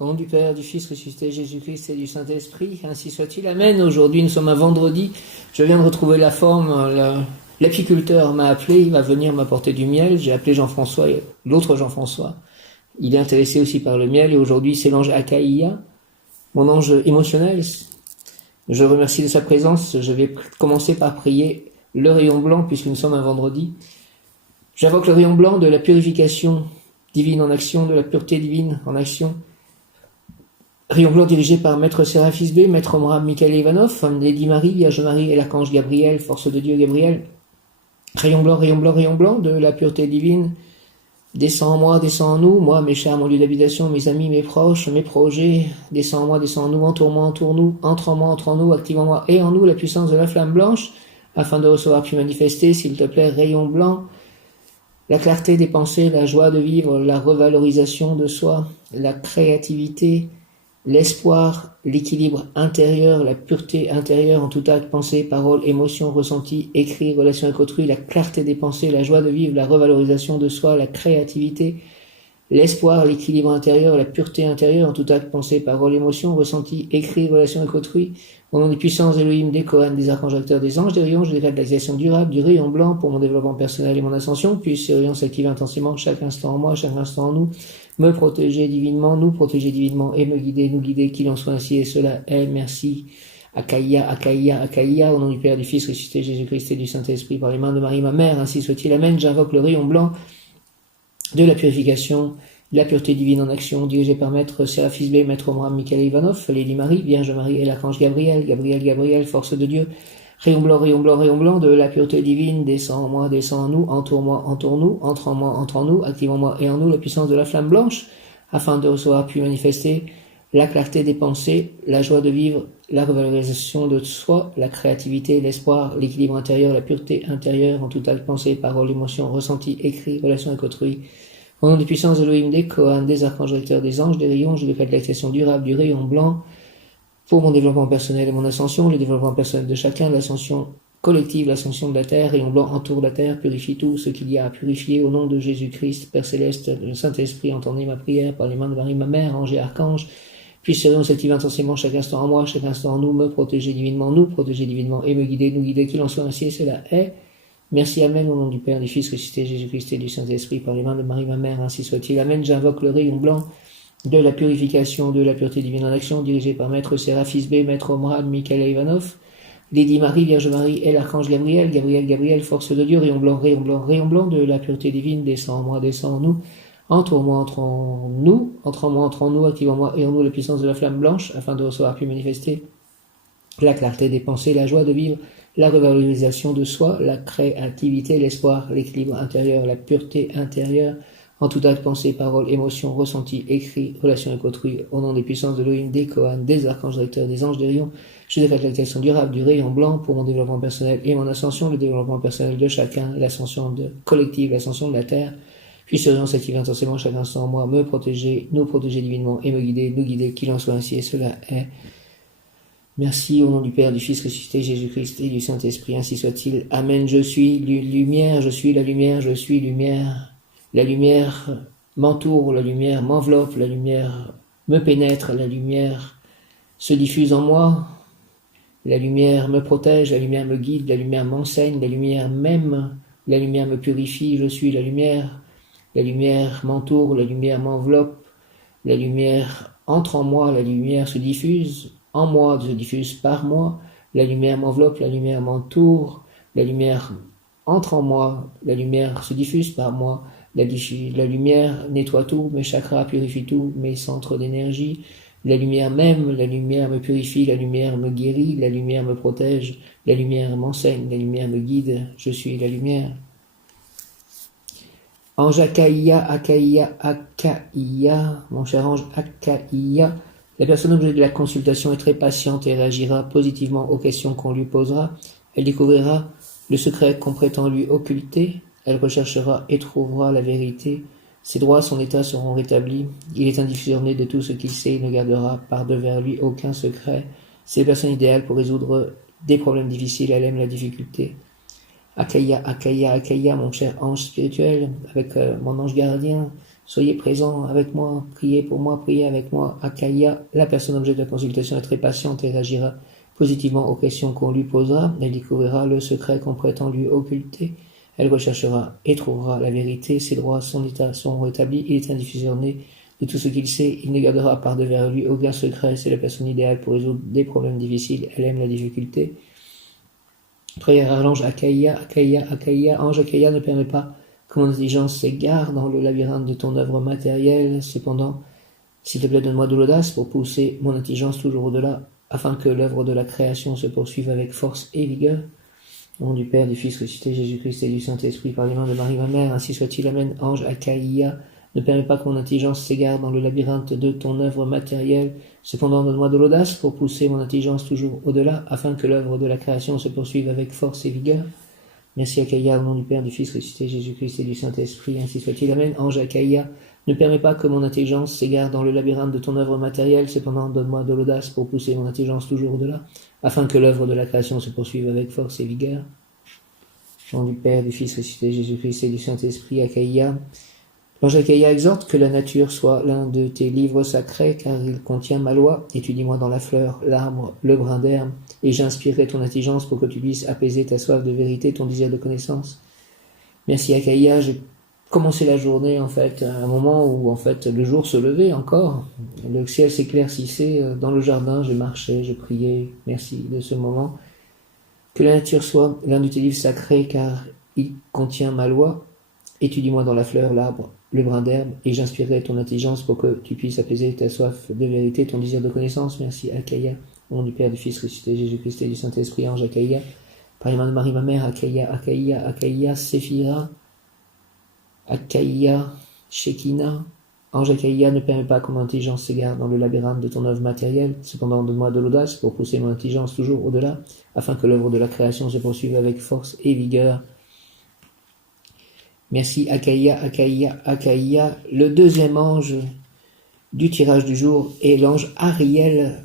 Au nom du Père, du Fils ressuscité, Jésus-Christ et du Saint-Esprit, ainsi soit-il. Amen. Aujourd'hui, nous sommes un vendredi. Je viens de retrouver la forme. L'apiculteur m'a appelé, il va venir m'apporter du miel. J'ai appelé Jean-François, l'autre Jean-François. Il est intéressé aussi par le miel et aujourd'hui, c'est l'ange Akaïa, mon ange émotionnel. Je le remercie de sa présence. Je vais commencer par prier le rayon blanc puisque nous sommes un vendredi. J'invoque le rayon blanc de la purification divine en action, de la pureté divine en action. Rayon blanc dirigé par Maître Séraphis B, Maître Omram Michael Ivanov, Lady Marie, Vierge Marie et l'Archange Gabriel, Force de Dieu Gabriel. Rayon blanc, rayon blanc, rayon blanc de la pureté divine. Descends en moi, descends en nous, moi, mes chers, mon lieu d'habitation, mes amis, mes proches, mes projets. Descends en moi, descends en nous, entoure-moi, entoure-nous, entre en moi, entre en nous, active en moi et en nous la puissance de la flamme blanche, afin de recevoir puis manifester, s'il te plaît, rayon blanc, la clarté des pensées, la joie de vivre, la revalorisation de soi, la créativité, l'espoir, l'équilibre intérieur, la pureté intérieure en tout acte, pensée, parole, émotion, ressenti, écrit, relation avec autrui, la clarté des pensées, la joie de vivre, la revalorisation de soi, la créativité, l'espoir, l'équilibre intérieur, la pureté intérieure en tout acte, pensée, parole, émotion, ressenti, écrit, relation avec autrui. Au nom des puissances Elohim, des Kohan, des archanges acteurs, des anges, des rayons, je décrète l'action durable du rayon blanc pour mon développement personnel et mon ascension, puis ces rayons s'activent intensément chaque instant en moi, chaque instant en nous, me protéger divinement, nous protéger divinement et me guider, nous guider, qu'il en soit ainsi et cela est. Merci. Akaïa, Akaïa, Akaïa, au nom du Père, du Fils ressuscité Jésus-Christ et du Saint-Esprit, par les mains de Marie, ma mère, ainsi soit-il. Amen. J'invoque le rayon blanc de la purification, de la pureté divine en action, dirigé par Maître Séraphis B, Maître Omram Michael Ivanov, Lady Marie, Vierge Marie et l'Archange Gabriel, Gabriel, Gabriel, force de Dieu. Rayon blanc, rayon blanc, rayon blanc de la pureté divine, descend en moi, descend en nous, entoure-moi, entoure-nous, entre en moi, entre en nous, active en moi et en nous la puissance de la flamme blanche, afin de recevoir puis manifester la clarté des pensées, la joie de vivre, la revalorisation de soi, la créativité, l'espoir, l'équilibre intérieur, la pureté intérieure en tout acte, pensée, parole, émotion, ressenti, écrit, relation avec autrui. Au nom des puissances Elohim, des Kohan, des archanges recteurs, des anges, des rayons, je décrète l'action durable du rayon blanc pour mon développement personnel et mon ascension, le développement personnel de chacun, l'ascension collective, l'ascension de la terre. Rayon blanc entoure la terre, purifie tout ce qu'il y a à purifier. Au nom de Jésus-Christ, Père Céleste, le Saint-Esprit, entendez ma prière par les mains de Marie, ma mère, ange et archange. Puis ce rayon s'active intensément chaque instant en moi, chaque instant en nous, me protéger divinement, nous protéger divinement et me guider, nous guider, qu'il en soit ainsi et cela est. Merci, Amen, au nom du Père, du Fils ressuscité, Jésus-Christ et du Saint-Esprit, par les mains de Marie, ma mère, ainsi soit-il. Amen. J'invoque le rayon blanc de la purification, de la pureté divine en action, dirigé par Maître Séraphis B, Maître Omram Michael Ivanov, Lady Marie, Vierge Marie et l'Archange Gabriel, Gabriel, Gabriel, force de Dieu, rayon blanc, rayon blanc, rayon blanc de la pureté divine, descend en moi, descend en nous, entre moi, entre en nous, entre en moi, entre en nous, active en moi et en nous la puissance de la flamme blanche, afin de recevoir puis manifester la clarté des pensées, la joie de vivre, la revalorisation de soi, la créativité, l'espoir, l'équilibre intérieur, la pureté intérieure, en tout acte, pensée, parole, émotion, ressenti, écrit, relation avec autrui, au nom des puissances de l'Elohim, des Kohan, des archanges recteurs, des anges, des rayons, je décrète l'action durable du rayon blanc pour mon développement personnel et mon ascension, le développement personnel de chacun, l'ascension collective, l'ascension de la terre. Puis ce rayon s'active intensément chaque instant en moi, me protéger, nous protéger divinement et me guider, nous guider, qu'il en soit ainsi et cela est. Merci au nom du Père, du Fils ressuscité, Jésus-Christ et du Saint-Esprit, ainsi soit-il. Amen. Je suis lumière, je suis la lumière, je suis lumière. La lumière m'entoure, la lumière m'enveloppe, la lumière me pénètre, la lumière se diffuse en moi. La lumière me protège, la lumière me guide, la lumière m'enseigne, la lumière m'aime, la lumière me purifie, je suis la lumière m'entoure, la lumière m'enveloppe, la lumière entre en moi, la lumière se diffuse en moi, se diffuse par moi, la lumière m'enveloppe, la lumière m'entoure, la lumière entre en moi, la lumière se diffuse par moi, la lumière nettoie tout, mes chakras purifient tout, mes centres d'énergie, la lumière m'aime, la lumière me purifie, la lumière me guérit, la lumière me protège, la lumière m'enseigne, la lumière me guide, je suis la lumière. Ange Akaïa, Akaïa, Akaïa, mon cher ange Akaïa, la personne objet de la consultation est très patiente et réagira positivement aux questions qu'on lui posera. Elle découvrira le secret qu'on prétend lui occulter. Elle recherchera et trouvera la vérité. Ses droits, son état seront rétablis. Il est indifferné de tout ce qu'il sait. Il ne gardera par devers lui aucun secret. C'est la personne idéale pour résoudre des problèmes difficiles. Elle aime la difficulté. Akaïa, Akaïa, Akaïa, mon cher ange spirituel, avec mon ange gardien, Soyez présents avec moi, priez pour moi, priez avec moi. Akaïa, la personne objet de la consultation est très patiente et réagira positivement aux questions qu'on lui posera. Elle découvrira le secret qu'on prétend lui occulter. Elle recherchera et trouvera la vérité. Ses droits, son état sont rétablis. Il est indiffusionné de tout ce qu'il sait. Il ne gardera par devers lui aucun secret. C'est la personne idéale pour résoudre des problèmes difficiles. Elle aime la difficulté. Prière à l'ange Akaïa, Akaïa, Akaïa. Ange Akaïa, ne permet pas que mon intelligence s'égare dans le labyrinthe de ton œuvre matérielle. Cependant, s'il te plaît, donne-moi de l'audace pour pousser mon intelligence toujours au-delà, afin que l'œuvre de la création se poursuive avec force et vigueur. Au nom du Père, du Fils ressuscité, Jésus-Christ et du Saint-Esprit, par les mains de Marie, ma mère, ainsi soit-il. Amen. Ange Akaïa, ne permets pas que mon intelligence s'égare dans le labyrinthe de ton œuvre matérielle. Cependant, donne-moi de l'audace pour pousser mon intelligence toujours au-delà, afin que l'œuvre de la création se poursuive avec force et vigueur. Merci Akaïa, au nom du Père, du Fils ressuscité, Jésus-Christ et du Saint-Esprit, ainsi soit-il. Amen. Ange Akaïa, ne permets pas que mon intelligence s'égare dans le labyrinthe de ton œuvre matérielle. Cependant, donne-moi de l'audace pour pousser mon intelligence toujours au-delà, afin que l'œuvre de la création se poursuive avec force et vigueur. Au nom du Père, du Fils ressuscité, Jésus-Christ et du Saint-Esprit, Akaïa. L'ange Akaïa exhorte que la nature soit l'un de tes livres sacrés, car il contient ma loi. Étudie-moi dans la fleur, l'arbre, le brin d'herbe, et j'inspirerai ton intelligence pour que tu puisses apaiser ta soif de vérité, ton désir de connaissance. Merci Akaïa, j'ai commencé la journée en fait à un moment où en fait le jour se levait encore, le ciel s'éclaircissait, dans le jardin je marchais, je priais. Merci de ce moment. Que la nature soit l'un de tes livres sacrés, car il contient ma loi. Étudie-moi dans la fleur, l'arbre, le brin d'herbe, et j'inspirerai ton intelligence pour que tu puisses apaiser ta soif de vérité, ton désir de connaissance. Merci Akaïa, au nom du Père, du Fils ressuscité, Jésus-Christ et du Saint-Esprit, ange Akaïa, par les mains de Marie, ma mère, Akaïa, Akaïa, Akaïa, Séphira, Akaïa, Shekinah. Ange Akaïa, ne permet pas que mon intelligence s'égare dans le labyrinthe de ton œuvre matérielle. Cependant, donne-moi de l'audace pour pousser mon intelligence toujours au-delà, afin que l'œuvre de la création se poursuive avec force et vigueur. Merci Akaïa, Akaïa, Akaïa. Le deuxième ange du tirage du jour est l'ange Ariel,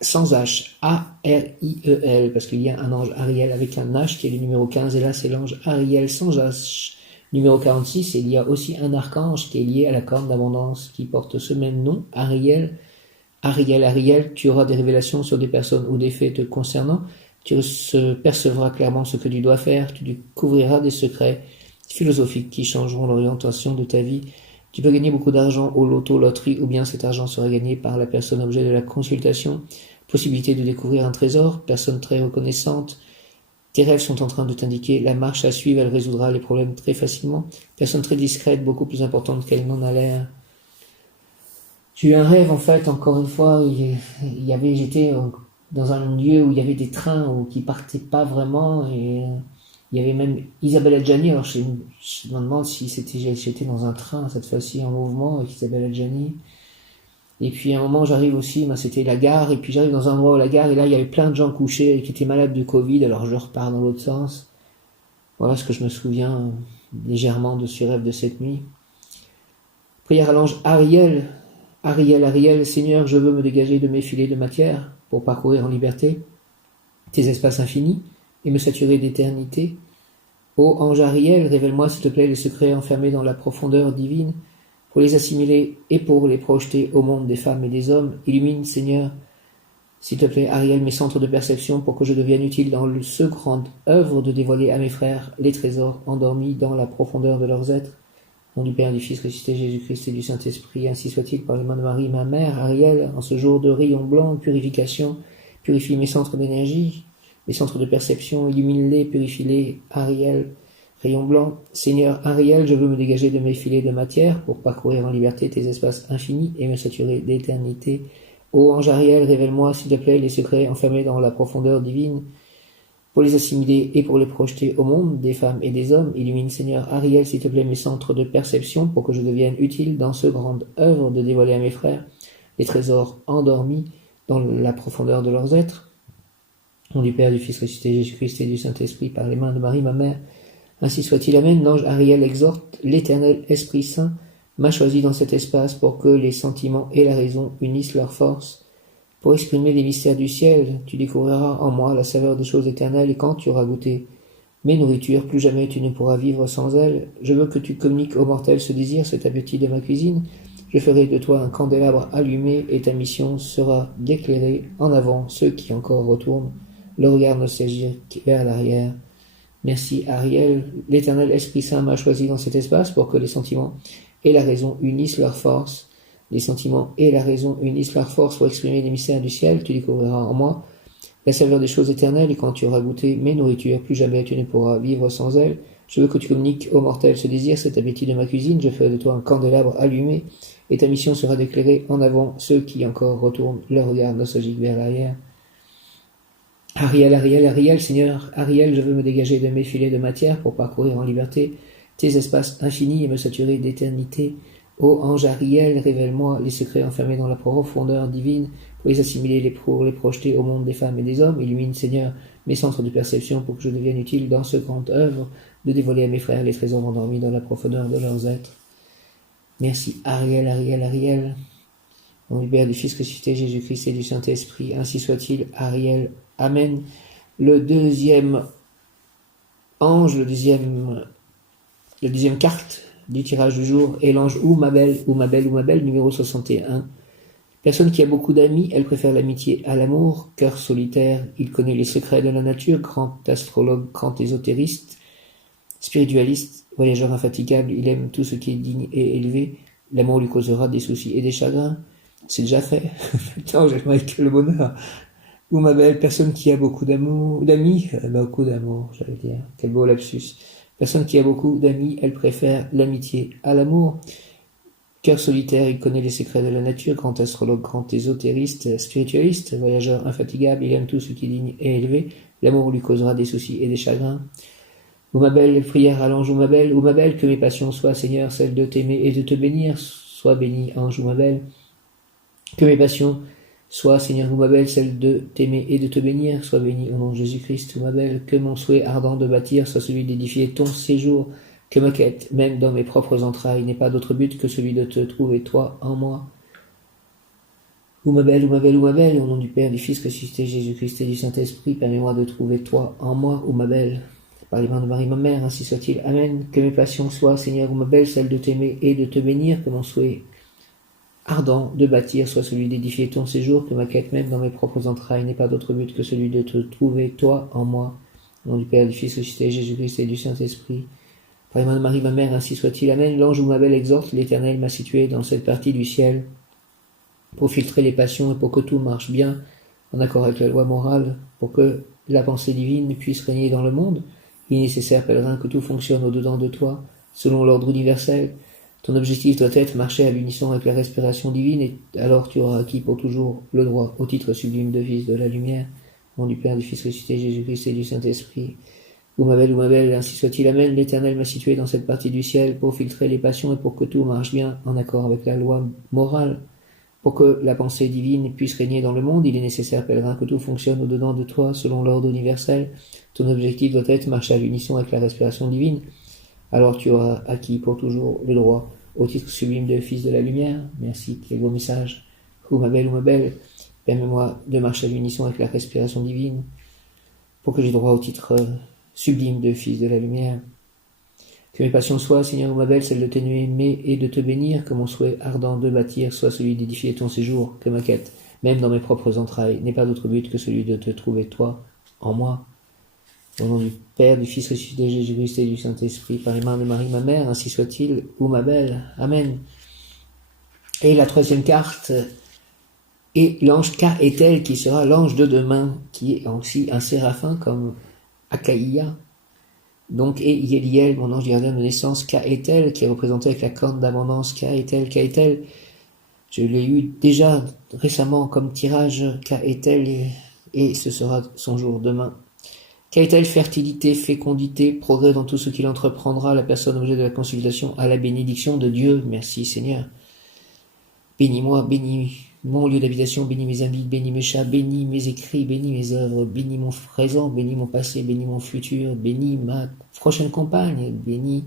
sans H, A-R-I-E-L, parce qu'il y a un ange Ariel avec un H qui est le numéro 15, et là c'est l'ange Ariel sans H. Numéro 46, et il y a aussi un archange qui est lié à la corne d'abondance qui porte ce même nom, Ariel. Ariel, Ariel, tu auras des révélations sur des personnes ou des faits te concernant, tu percevras clairement ce que tu dois faire, tu découvriras des secrets philosophiques qui changeront l'orientation de ta vie. Tu peux gagner beaucoup d'argent au loto, loterie, ou bien cet argent sera gagné par la personne objet de la consultation. Possibilité de découvrir un trésor, personne très reconnaissante. Tes rêves sont en train de t'indiquer la marche à suivre, elle résoudra les problèmes très facilement. Personne très discrète, beaucoup plus importante qu'elle n'en a l'air. J'ai eu un rêve, en fait, encore une fois, j'étais dans un lieu où il y avait des trains qui partaient pas vraiment, et il y avait même Isabelle Adjani. Alors je me demande si j'étais dans un train cette fois-ci en mouvement avec Isabelle Adjani. Et puis à un moment j'arrive aussi, c'était la gare, et puis j'arrive dans un endroit où la gare, et là il y avait plein de gens couchés qui étaient malades de Covid, alors je repars dans l'autre sens. Voilà ce que je me souviens légèrement de ce rêve de cette nuit. Prière à l'ange Ariel. Ariel, Ariel, Seigneur, je veux me dégager de mes filets de matière pour parcourir en liberté tes espaces infinis et me saturer d'éternité. Ô ange Ariel, révèle-moi s'il te plaît les secrets enfermés dans la profondeur divine, pour les assimiler et pour les projeter au monde des femmes et des hommes. Illumine, Seigneur, s'il te plaît, Ariel, mes centres de perception, pour que je devienne utile dans ce grande œuvre de dévoiler à mes frères les trésors endormis dans la profondeur de leurs êtres. Au nom du Père, du Fils ressuscité, Jésus-Christ et du Saint-Esprit, ainsi soit-il par les mains de Marie, ma mère. Ariel, en ce jour de rayon blanc, purification, purifie mes centres d'énergie, mes centres de perception, illumine-les, purifie-les. Ariel, rayon blanc, Seigneur Ariel, je veux me dégager de mes filets de matière pour parcourir en liberté tes espaces infinis et me saturer d'éternité. Ô ange Ariel, révèle-moi, s'il te plaît, les secrets enfermés dans la profondeur divine, pour les assimiler et pour les projeter au monde des femmes et des hommes. Illumine, Seigneur Ariel, s'il te plaît, mes centres de perception pour que je devienne utile dans ce grande œuvre de dévoiler à mes frères les trésors endormis dans la profondeur de leurs êtres. Au nom du Père, du Fils ressuscité, Jésus-Christ et du Saint-Esprit, par les mains de Marie, ma mère, ainsi soit-il. Amen. L'ange Ariel exhorte, l'Éternel Esprit Saint m'a choisi dans cet espace pour que les sentiments et la raison unissent leurs forces. Pour exprimer les mystères du ciel, tu découvriras en moi la saveur des choses éternelles, et quand tu auras goûté Mes nourritures, plus jamais tu ne pourras vivre sans elles. Je veux que tu communiques aux mortels ce désir, cet appétit de ma cuisine. Je ferai de toi un candélabre allumé et ta mission sera d'éclairer en avant ceux qui encore retournent le regard nostalgique vers l'arrière. Merci Ariel. L'Éternel Esprit Saint m'a choisi dans cet espace pour que les sentiments et la raison unissent leurs forces. Les sentiments et la raison unissent leurs forces pour exprimer les mystères du ciel. Tu découvriras en moi la saveur des choses éternelles, et quand tu auras goûté mes nourritures, plus jamais tu ne pourras vivre sans elles. Je veux que tu communiques aux mortels ce désir, cet appétit de ma cuisine. Je ferai de toi un candélabre allumé, et ta mission sera d'éclairer en avant ceux qui encore retournent leur regard nostalgique vers l'arrière. Ariel, Ariel, Ariel, Seigneur, Ariel, je veux me dégager de mes filets de matière pour parcourir en liberté tes espaces infinis et me saturer d'éternité. Ô ange Ariel, révèle-moi les secrets enfermés dans la profondeur divine, pour les assimiler, pour les projeter au monde des femmes et des hommes. Illumine, Seigneur, mes centres de perception pour que je devienne utile dans ce grand œuvre de dévoiler à mes frères les trésors endormis dans la profondeur de leurs êtres. Merci, Ariel, Ariel, Ariel. Au nom du Père, du Fils ressuscité, Jésus-Christ et du Saint-Esprit, ainsi soit-il, Ariel. Amen. Le deuxième ange, le deuxième carte du tirage du jour est l'ange Oumabel, numéro 61. Personne qui a beaucoup d'amis, elle préfère l'amitié à l'amour. Cœur solitaire, il connaît les secrets de la nature. Grand astrologue, grand ésotériste, spiritualiste, voyageur infatigable, il aime tout ce qui est digne et élevé. L'amour lui causera des soucis et des chagrins. C'est déjà fait. Maintenant, j'aimerais que le bonheur. Oumabel, personne qui a beaucoup d'amis, beaucoup d'amour, j'allais dire. Quel beau lapsus. Personne qui a beaucoup d'amis, elle préfère l'amitié à l'amour. Cœur solitaire, il connaît les secrets de la nature. Grand astrologue, grand ésotériste, spiritualiste, voyageur infatigable, il aime tout ce qui est digne et élevé. L'amour lui causera des soucis et des chagrins. Oumabel, prière à l'ange Oumabel. Oumabel, que mes passions soient, Seigneur, celles de t'aimer et de te bénir. Sois béni, ange Oumabel. Que mes passions sois, Seigneur Oumabel, celle de t'aimer et de te bénir. Sois béni au nom de Jésus-Christ, Oumabel. Que mon souhait ardent de bâtir soit celui d'édifier ton séjour. Que ma quête, même dans mes propres entrailles, n'ait pas d'autre but que celui de te trouver, toi, en moi. Oumabel, Oumabel, Oumabel, au nom du Père, du Fils ressuscité, Jésus-Christ et du Saint-Esprit, permets-moi de trouver toi en moi, Oumabel. Par les mains de Marie, ma mère, ainsi soit-il. Amen. Que mes passions soient, Seigneur Oumabel, celle de t'aimer et de te bénir. Que mon souhait ardent de bâtir soit celui d'édifier ton séjour, que ma quête même dans mes propres entrailles n'ait pas d'autre but que celui de te trouver, toi, en moi. Au nom du Père, du Fils ressuscité, Jésus-Christ et du Saint-Esprit. Par les mains de Marie, ma mère, ainsi soit-il. Amen. L'ange Oumabel exhorte, l'Éternel m'a situé dans cette partie du ciel pour filtrer les passions et pour que tout marche bien en accord avec la loi morale, pour que la pensée divine puisse régner dans le monde. Il est nécessaire, pèlerin, que tout fonctionne au-dedans de toi, selon l'ordre universel. Ton objectif doit être marcher à l'unisson avec la respiration divine, et alors tu auras acquis pour toujours le droit au titre sublime de Fils de la lumière. Au nom du Père, du Fils ressuscité, Jésus-Christ et du Saint-Esprit. Oumabel, ainsi soit-il. Amen. L'Éternel m'a situé dans cette partie du ciel pour filtrer les passions et pour que tout marche bien en accord avec la loi morale. Pour que la pensée divine puisse régner dans le monde, il est nécessaire, pèlerin, que tout fonctionne au-dedans de toi, selon l'ordre universel. Ton objectif doit être marcher à l'unisson avec la respiration divine. Alors tu auras acquis pour toujours le droit au titre sublime de Fils de la lumière. Merci, quel beau message. Oumabel, permets-moi de marcher à l'unisson avec la respiration divine, pour que j'ai droit au titre sublime de Fils de la lumière. Que mes passions soient, Seigneur Oumabel, celle de t'aimer et de te bénir, que mon souhait ardent de bâtir soit celui d'édifier ton séjour, que ma quête, même dans mes propres entrailles, n'ait pas d'autre but que celui de te trouver, toi, en moi. Au nom du Père, du Fils ressuscité, Jésus-Christ et du Saint-Esprit, par les mains de Marie, ma mère, ainsi soit-il, Oumabel. Amen. Et la troisième carte est l'ange Kaétel, qui sera l'ange de demain, qui est aussi un séraphin comme Akaïa. Donc, et Yéliel, mon ange gardien de naissance, Kaétel, qui est représenté avec la corne d'abondance, Kaétel. Je l'ai eu déjà récemment comme tirage, Kaétel, et ce sera son jour demain. Kaétel, fertilité, fécondité, progrès dans tout ce qu'il entreprendra, la personne objet de la consultation à la bénédiction de Dieu. Merci Seigneur. Bénis-moi, bénis mon lieu d'habitation, bénis mes amis, bénis mes chats, bénis mes écrits, bénis mes œuvres, bénis mon présent, bénis mon passé, bénis mon futur, bénis ma prochaine compagne, bénis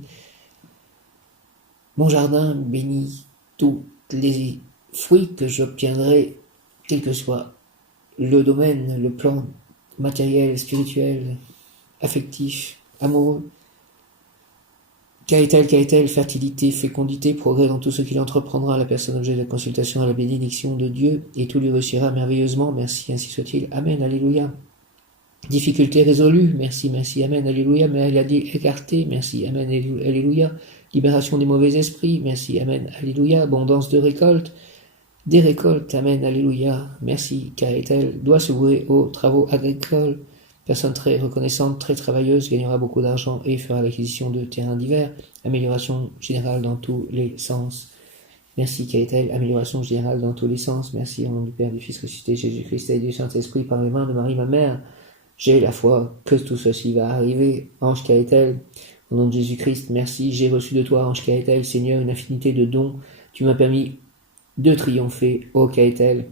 mon jardin, bénis tous les fruits que j'obtiendrai, quel que soit le domaine, le plan matériel, spirituel, affectif, amoureux. Qu'a-t-elle, fertilité, fécondité, progrès dans tout ce qu'il entreprendra, la personne objet de la consultation à la bénédiction de Dieu, et tout lui réussira merveilleusement, merci, ainsi soit-il, amen, alléluia. Difficulté résolue, merci, merci, amen, alléluia, maladie écartée, merci, amen, alléluia. Libération des mauvais esprits, merci, amen, alléluia. Abondance de récolte, des récoltes, amen, alléluia, merci, qu'a-t-elle, doit se vouer aux travaux agricoles. Personne très reconnaissante, très travailleuse, gagnera beaucoup d'argent et fera l'acquisition de terrains divers. Amélioration générale dans tous les sens. Merci, qu'a-t-elle, amélioration générale dans tous les sens. Merci, au nom du Père, du Fils ressuscité, Jésus-Christ et du Saint-Esprit, par les mains de Marie, ma mère. J'ai la foi que tout ceci va arriver. Ange, qu'a-t-elle, au nom de Jésus-Christ, merci. J'ai reçu de toi, ange, qu'a-t-elle, Seigneur, une infinité de dons. Tu m'as permis de triompher, ô qu'a-t-elle.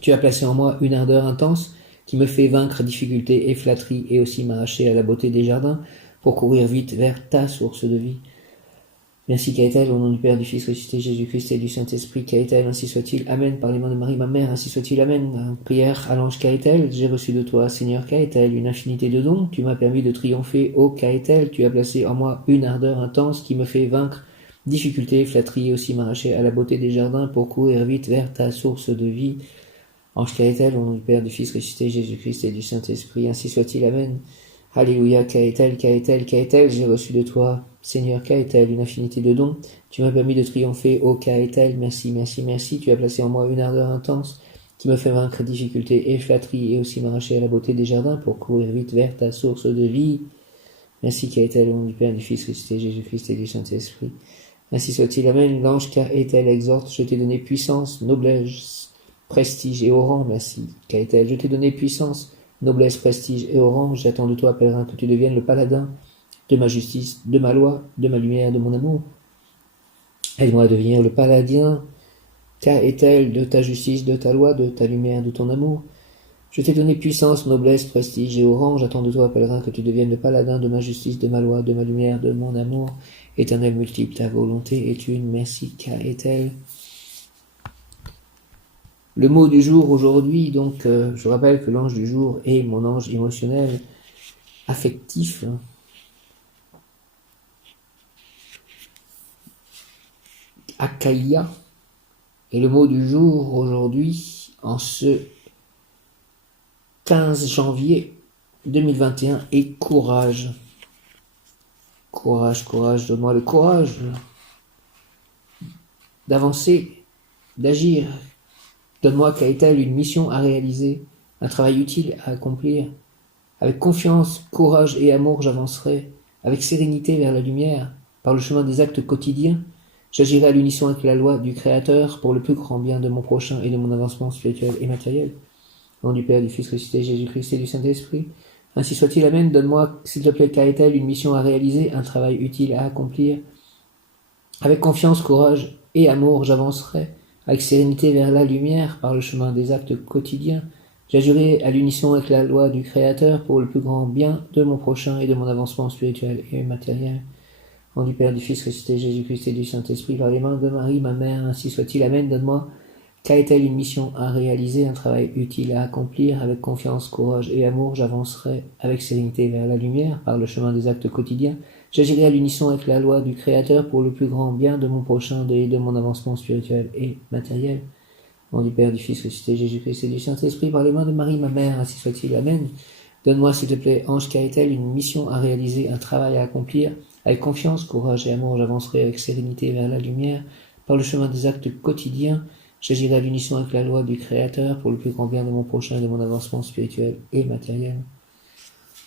Tu as placé en moi une ardeur intense qui me fait vaincre difficultés et flatteries et aussi m'arracher à la beauté des jardins pour courir vite vers ta source de vie. Merci, qu'a-t-elle, au nom du Père, du Fils ressuscité, Jésus-Christ et du Saint-Esprit, qu'a-t-elle, ainsi soit-il, amen, par les mains de Marie, ma mère, ainsi soit-il, amen. Prière à l'ange, qu'a-t-elle, j'ai reçu de toi, Seigneur, qu'a-t-elle, une infinité de dons, tu m'as permis de triompher, ô qu'a-t-elle, tu as placé en moi une ardeur intense qui me fait vaincre difficultés, flatteries et aussi m'arracher à la beauté des jardins pour courir vite vers ta source de vie. Ange, qu'a-t-elle, au nom du Père, du Fils ressuscité, Jésus-Christ et du Saint-Esprit, ainsi soit-il, amen. Alléluia, qu'a-t-elle, j'ai reçu de toi, Seigneur, qu'a-t-elle, une infinité de dons, tu m'as permis de triompher, ô qu'a-t-elle, merci, merci, merci, tu as placé en moi une ardeur intense, qui me fait vaincre difficultés et flatteries, et aussi m'arracher à la beauté des jardins, pour courir vite vers ta source de vie. Merci, qu'a-t-elle, au nom du Père, du Fils ressuscité, Jésus-Christ et du Saint-Esprit. Ainsi soit-il, amen. L'ange, qu'a-t-elle, exhorte, je t'ai donné puissance, noblesse, prestige et haut rang, merci. Qu'a-t-elle, je t'ai donné puissance, noblesse, prestige et haut rang, j'attends de toi, pèlerin, que tu deviennes le paladin de ma justice, de ma loi, de ma lumière, de mon amour. Aide-moi à devenir le paladin, qu'a-t-elle, de ta justice, de ta loi, de ta lumière, de ton amour. Je t'ai donné puissance, noblesse, prestige et haut rang, j'attends de toi, pèlerin, que tu deviennes le paladin de ma justice, de ma loi, de ma lumière, de mon amour. Éternel multiple, ta volonté est une, merci, qu'a-t-elle. Le mot du jour aujourd'hui, donc, je rappelle que l'ange du jour est mon ange émotionnel, affectif. Akaïa. Et le mot du jour aujourd'hui, en ce 15 janvier 2021, est courage. Courage, courage, donne-moi le courage d'avancer, d'agir. Donne-moi, qu'a-t-elle, une mission à réaliser, un travail utile à accomplir. Avec confiance, courage et amour, j'avancerai, avec sérénité vers la lumière, par le chemin des actes quotidiens. J'agirai à l'unisson avec la loi du Créateur pour le plus grand bien de mon prochain et de mon avancement spirituel et matériel. Au nom du Père, du Fils ressuscité, Jésus-Christ et du Saint-Esprit. Ainsi soit-il, amen. Donne-moi, s'il te plaît, qu'a-t-elle, une mission à réaliser, un travail utile à accomplir. Avec confiance, courage et amour, j'avancerai, avec sérénité vers la lumière, par le chemin des actes quotidiens. J'agirai à l'unisson avec la loi du Créateur pour le plus grand bien de mon prochain et de mon avancement spirituel et matériel. Au nom du Père, du Fils ressuscité, Jésus-Christ et du Saint-Esprit, par les mains de Marie, ma mère, ainsi soit-il, amen. Donne-moi, qu'a-t-elle, une mission à réaliser, un travail utile à accomplir, avec confiance, courage et amour, j'avancerai avec sérénité vers la lumière, par le chemin des actes quotidiens. J'agirai à l'unisson avec la loi du Créateur pour le plus grand bien de mon prochain et de mon avancement spirituel et matériel. Au nom du Père, du Fils ressuscité, Jésus-Christ et du Saint-Esprit, par les mains de Marie, ma mère, ainsi soit-il, amen. Donne-moi, s'il te plaît, ange, qu'a-t-elle, une mission à réaliser, un travail à accomplir. Avec confiance, courage et amour, j'avancerai avec sérénité vers la lumière, par le chemin des actes quotidiens. J'agirai à l'unisson avec la loi du Créateur pour le plus grand bien de mon prochain et de mon avancement spirituel et matériel.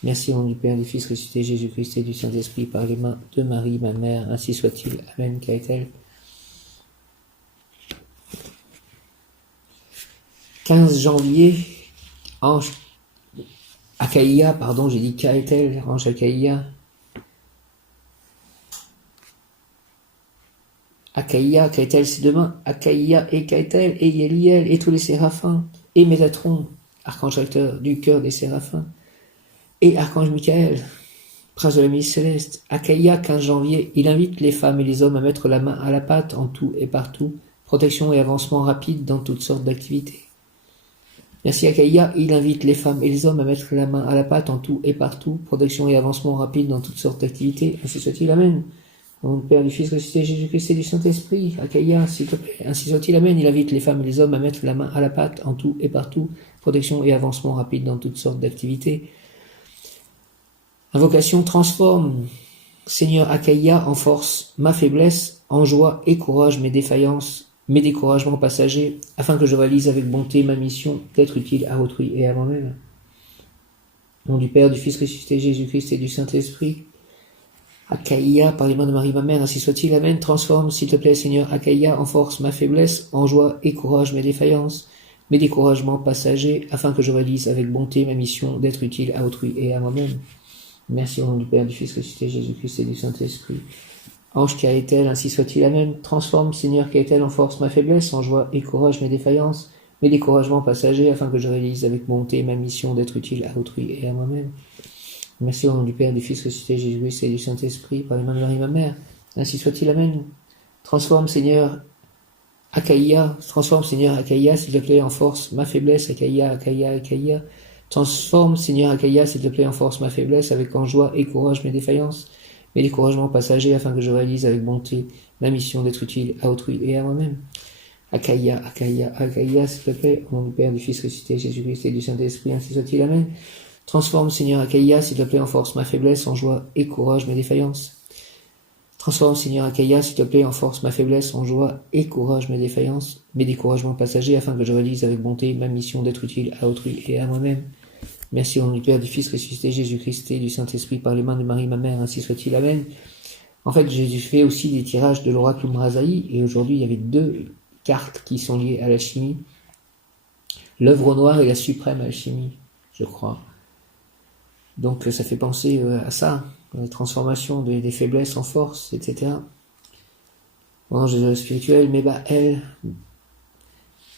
Merci au nom du Père, du Fils ressuscité, Jésus-Christ et du Saint-Esprit, par les mains de Marie, ma mère, ainsi soit-il. Amen, qu'a-t-elle. 15 janvier, ange Akaïa, pardon, j'ai dit qu'a-t-elle, ange Akaïa. Akaïa, qu'a-t-elle, c'est demain. Akaïa et qu'a-t-elle, et Yeliel, et tous les séraphins, et Métatron, archange acteur du cœur des séraphins, et archange Michael, prince de la milice céleste. Akaïa, 15 janvier, il invite les femmes et les hommes à mettre la main à la pâte en tout et partout, protection et avancement rapide dans toutes sortes d'activités. Merci Akaïa, il invite les femmes et les hommes à mettre la main à la pâte en tout et partout, protection et avancement rapide dans toutes sortes d'activités, ainsi soit-il, amen. Au nom du Père, du Fils, ressuscité, Jésus-Christ et du Saint-Esprit, Akaïa, s'il te plaît, ainsi soit-il, amen. Il invite les femmes et les hommes à mettre la main à la pâte en tout et partout, protection et avancement rapide dans toutes sortes d'activités. Invocation transforme, Seigneur Akaïa, en force ma faiblesse, en joie et courage mes défaillances, mes découragements passagers, afin que je réalise avec bonté ma mission d'être utile à autrui et à moi-même. Au nom du Père, du Fils ressuscité, Jésus-Christ et du Saint-Esprit, Akaïa, par les mains de Marie ma mère, ainsi soit-il, amen. Transforme, s'il te plaît, Seigneur Akaïa, en force ma faiblesse, en joie et courage mes défaillances, mes découragements passagers, afin que je réalise avec bonté ma mission d'être utile à autrui et à moi-même. Merci au nom du Père, du Fils ressuscité, Jésus-Christ et du Saint-Esprit. Ange Kaétel, ainsi soit-il, amen. Transforme, Seigneur Kaétel, en force ma faiblesse, en joie et courage mes défaillances, mes découragements passagers, afin que je réalise avec bonté ma mission d'être utile à autrui et à moi-même. Merci au nom du Père, du Fils ressuscité, Jésus-Christ et du Saint-Esprit, par les mains de Marie ma mère. Ainsi soit-il, amen. Transforme, Seigneur Akaïa, s'il te plaît, en force ma faiblesse, Akaïa. Transforme, Seigneur Akaïa, s'il te plaît, en force ma faiblesse, avec en joie et courage mes défaillances, mes découragements passagers, afin que je réalise avec bonté ma mission d'être utile à autrui et à moi-même. Akaïa, s'il te plaît, au nom du Père, du Fils ressuscité, Jésus-Christ et du Saint-Esprit, ainsi soit-il, amen. Transforme, Seigneur Akaïa, s'il te plaît, en force ma faiblesse, en joie et courage mes défaillances. Transforme, Seigneur Akaïa, s'il te plaît, en force ma faiblesse, en joie et courage mes défaillances, mes découragements passagers, afin que je réalise avec bonté ma mission d'être utile à autrui et à moi-même. Merci au nom du Père, du Fils ressuscité, Jésus-Christ et du Saint-Esprit, par les mains de Marie ma mère, ainsi soit-il, amen. En fait, j'ai fait aussi des tirages de l'oracle Umrazaï, et aujourd'hui, il y avait 2 cartes qui sont liées à l'alchimie. L'œuvre noire et la suprême alchimie, je crois. Donc ça fait penser à ça, la transformation des faiblesses en force, etc. Ange spirituel, Mébaël.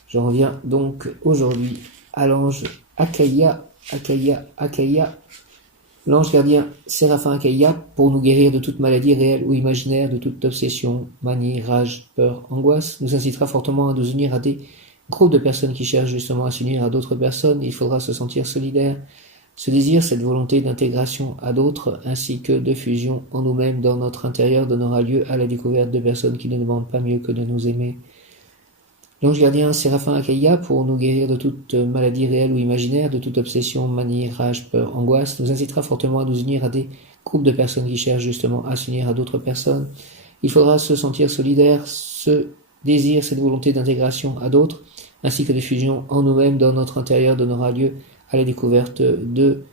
Je reviens donc aujourd'hui à l'ange Akaïa, l'ange gardien Séraphin Akaïa, pour nous guérir de toute maladie réelle ou imaginaire, de toute obsession, manie, rage, peur, angoisse, nous incitera fortement à nous unir à des groupes de personnes qui cherchent justement à s'unir à d'autres personnes. Il faudra se sentir solidaire. Ce désir, cette volonté d'intégration à d'autres, ainsi que de fusion en nous-mêmes dans notre intérieur, donnera lieu à la découverte de personnes qui ne demandent pas mieux que de nous aimer. L'ange gardien Séraphin Akaïa, pour nous guérir de toute maladie réelle ou imaginaire, de toute obsession, manie, rage, peur, angoisse, nous incitera fortement à nous unir à des groupes de personnes qui cherchent justement à s'unir à d'autres personnes. Il faudra se sentir solidaire, ce désir, cette volonté d'intégration à d'autres, ainsi que de fusion en nous-mêmes dans notre intérieur, donnera lieu à la découverte de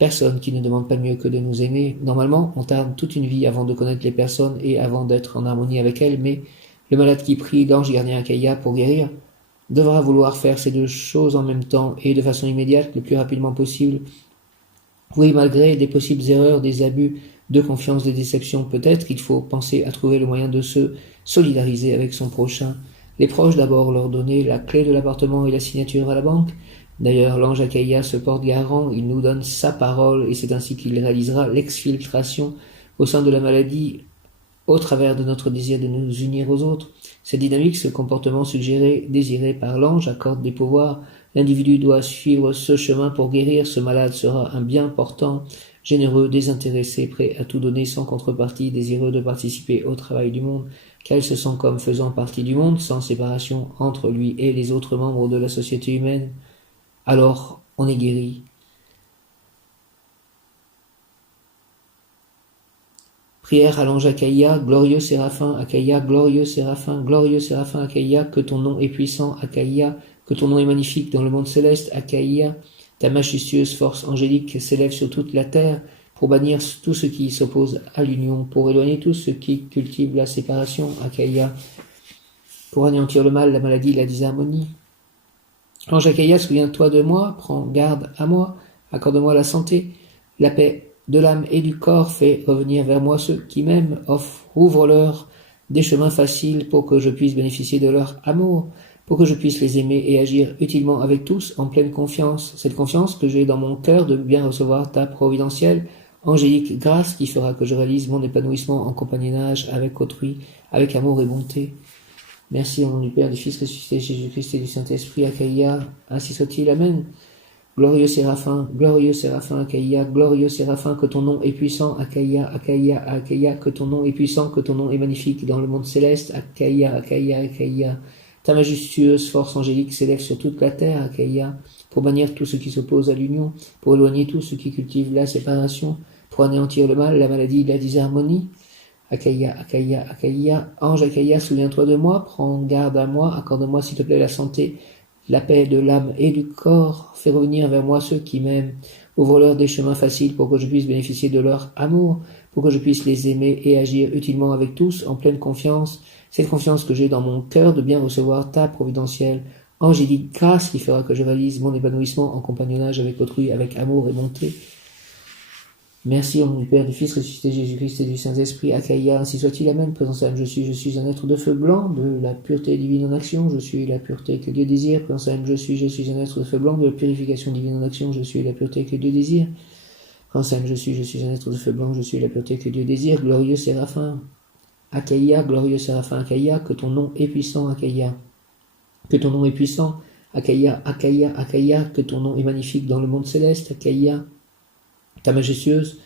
personnes qui ne demandent pas mieux que de nous aimer. Normalement, on tarde toute une vie avant de connaître les personnes et avant d'être en harmonie avec elles, mais le malade qui prie l'ange gardien Akaïa pour guérir devra vouloir faire ces 2 choses en même temps et de façon immédiate, le plus rapidement possible. Oui, malgré des possibles erreurs, des abus de confiance, des déceptions, peut-être il faut penser à trouver le moyen de se solidariser avec son prochain. Les proches d'abord, leur donner la clé de l'appartement et la signature à la banque. D'ailleurs, l'ange Akaïa se porte garant, il nous donne sa parole et c'est ainsi qu'il réalisera l'exfiltration au sein de la maladie au travers de notre désir de nous unir aux autres. Cette dynamique, ce comportement suggéré, désiré par l'ange, accorde des pouvoirs. L'individu doit suivre ce chemin pour guérir. Ce malade sera un bien portant, généreux, désintéressé, prêt à tout donner sans contrepartie, désireux de participer au travail du monde, car il se sent comme faisant partie du monde, sans séparation entre lui et les autres membres de la société humaine. Alors, on est guéri. Prière à l'ange Akaïa, glorieux Séraphin Akaïa, glorieux Séraphin Akaïa, que ton nom est puissant, Akaïa, que ton nom est magnifique dans le monde céleste, Akaïa, ta majestueuse force angélique s'élève sur toute la terre pour bannir tout ce qui s'oppose à l'union, pour éloigner tout ce qui cultive la séparation, Akaïa, pour anéantir le mal, la maladie, la disharmonie. Ange Akaïa, souviens-toi de moi, prends garde à moi, accorde-moi la santé, la paix de l'âme et du corps, fais revenir vers moi ceux qui m'aiment, ouvre-leur des chemins faciles pour que je puisse bénéficier de leur amour, pour que je puisse les aimer et agir utilement avec tous en pleine confiance, cette confiance que j'ai dans mon cœur de bien recevoir ta providentielle, angélique grâce qui fera que je réalise mon épanouissement en compagnonnage avec autrui, avec amour et bonté. Merci au nom du Père, du Fils ressuscité, Jésus-Christ et du Saint-Esprit, Akaïa, ainsi soit-il, Amen. Glorieux Séraphin, Akaïa, glorieux Séraphin, que ton nom est puissant, Akaïa, Akaïa, Akaïa, que ton nom est puissant, que ton nom est magnifique dans le monde céleste, Akaïa, Akaïa, Akaïa. Ta majestueuse force angélique s'élève sur toute la terre, Akaïa, pour bannir tout ce qui s'oppose à l'union, pour éloigner tout ce qui cultive la séparation, pour anéantir le mal, la maladie, la disharmonie. Akaïa, Akaïa, Akaïa, ange Akaïa, souviens-toi de moi, prends garde à moi, accorde-moi s'il te plaît la santé, la paix de l'âme et du corps, fais revenir vers moi ceux qui m'aiment, ouvre-leur des chemins faciles pour que je puisse bénéficier de leur amour, pour que je puisse les aimer et agir utilement avec tous, en pleine confiance, cette confiance que j'ai dans mon cœur de bien recevoir ta providentielle, angélique grâce qui fera que je réalise mon épanouissement en compagnonnage avec autrui, avec amour et bonté. Merci au nom du Père, du Fils ressuscité, Jésus-Christ et du Saint-Esprit, Akaïa, ainsi soit-il, Amen. Présence à je suis un être de feu blanc, de la pureté divine en action, je suis la pureté que Dieu désire. Présence à je suis un être de feu blanc, de la purification divine en action, je suis la pureté que Dieu désire. Présence à je suis un être de feu blanc, je suis la pureté que Dieu désire. Glorieux Séraphin, Akaïa, glorieux Séraphin, Akaïa, que ton nom est puissant, Akaïa. Que ton nom est puissant, Akaïa, Akaïa, Akaïa, que ton nom est magnifique dans le monde céleste, Akaïa. Ta majestueuse